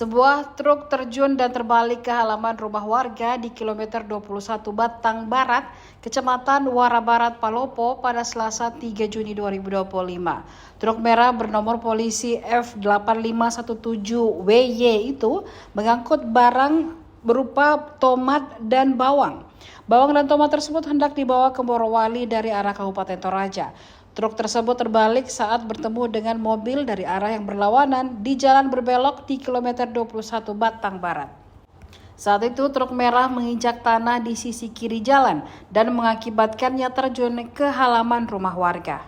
Sebuah truk terjun dan terbalik ke halaman rumah warga di kilometer 21 Batang Barat, Kecamatan Wara Barat, Palopo pada Selasa 3 Juni 2025. Truk merah bernomor polisi F8517WY itu mengangkut barang berupa tomat dan bawang. Bawang dan tomat tersebut hendak dibawa ke Morowali dari arah Kabupaten Toraja. Truk tersebut terbalik saat bertemu dengan mobil dari arah yang berlawanan di jalan berbelok di kilometer 21 Batang Barat. Saat itu truk merah menginjak tanah di sisi kiri jalan dan mengakibatkannya terjun ke halaman rumah warga.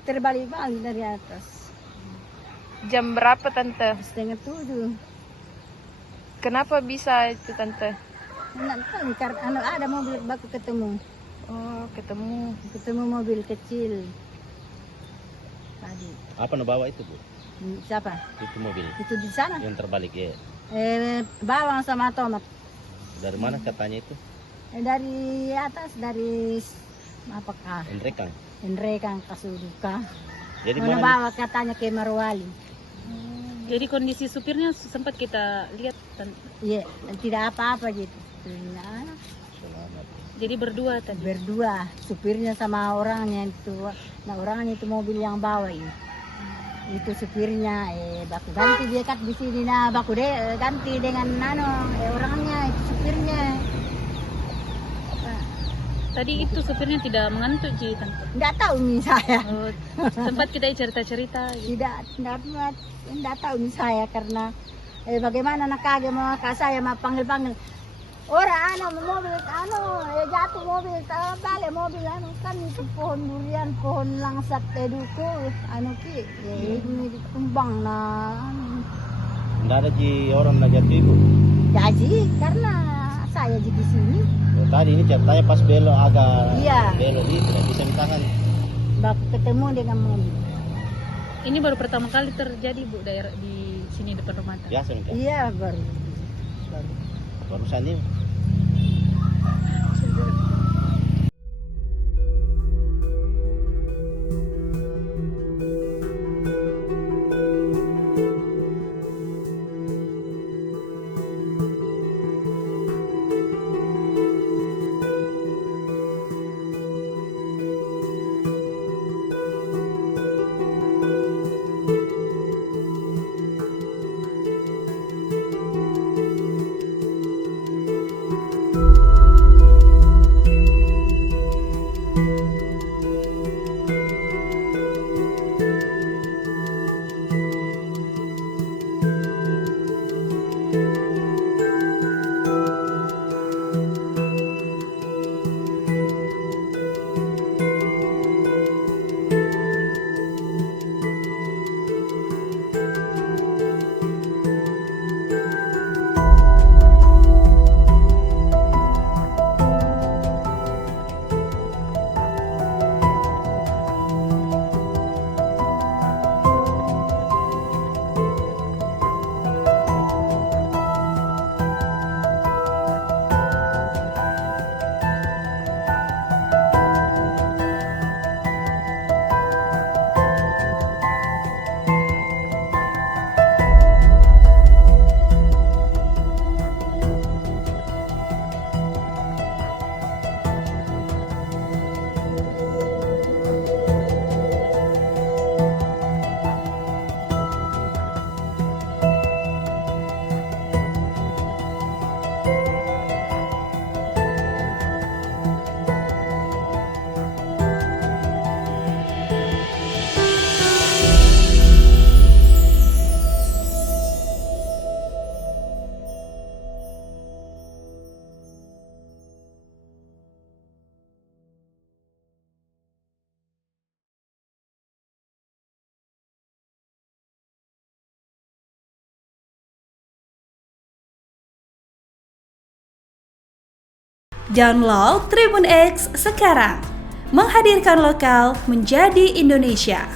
Terbalik-balik dari atas. Jam berapa Tante? 6:30. Kenapa bisa itu Tante? Nggak tahu karena ada mobil baku ketemu. Oh, ketemu Mobil kecil. Tadi. Apa yang bawa itu, Bu? Siapa? Itu mobil Itu di sana. yang terbalik ya. Bawang sama tomat. Dari mana katanya itu? Dari atas, dari apakah? Enrekang Kasuduka. Jadi Mau mana? bawa katanya ke Morowali. Jadi kondisi supirnya sempat kita lihat Tante. Iya, tidak apa-apa gitu. Nah, Selamat. Jadi berdua tadi. berdua, supirnya sama orangnya itu. Nah, orangnya itu mobil yang bawa ini. Itu supirnya, baku ganti dia kat di sini, nah baku deh ganti dengan orangnya itu supirnya. Tadi itu supirnya tidak mengantuk Ji Tante. Nggak tahu nih saya. Oh, sempat kita cerita-cerita gitu. Tidak tahu nih saya karena bagaimana nak kage mau kak saya mau panggil orang mobil jatuh mobil balik mobil kan itu pohon durian pohon langsat duku ini ditumbang nah. Nggak ada orang belajar ibu. Jadi karena saya di sini. Oh, tadi ini ceritanya pas belok agak Iya. belok ini tidak bisa ditahan. Baru ketemu dengan mobil. Ini baru pertama kali terjadi Bu daerah di sini depan rumah. Biasa nih. Iya baru. Barusan ini. Download Tribun X sekarang, menghadirkan lokal menjadi Indonesia.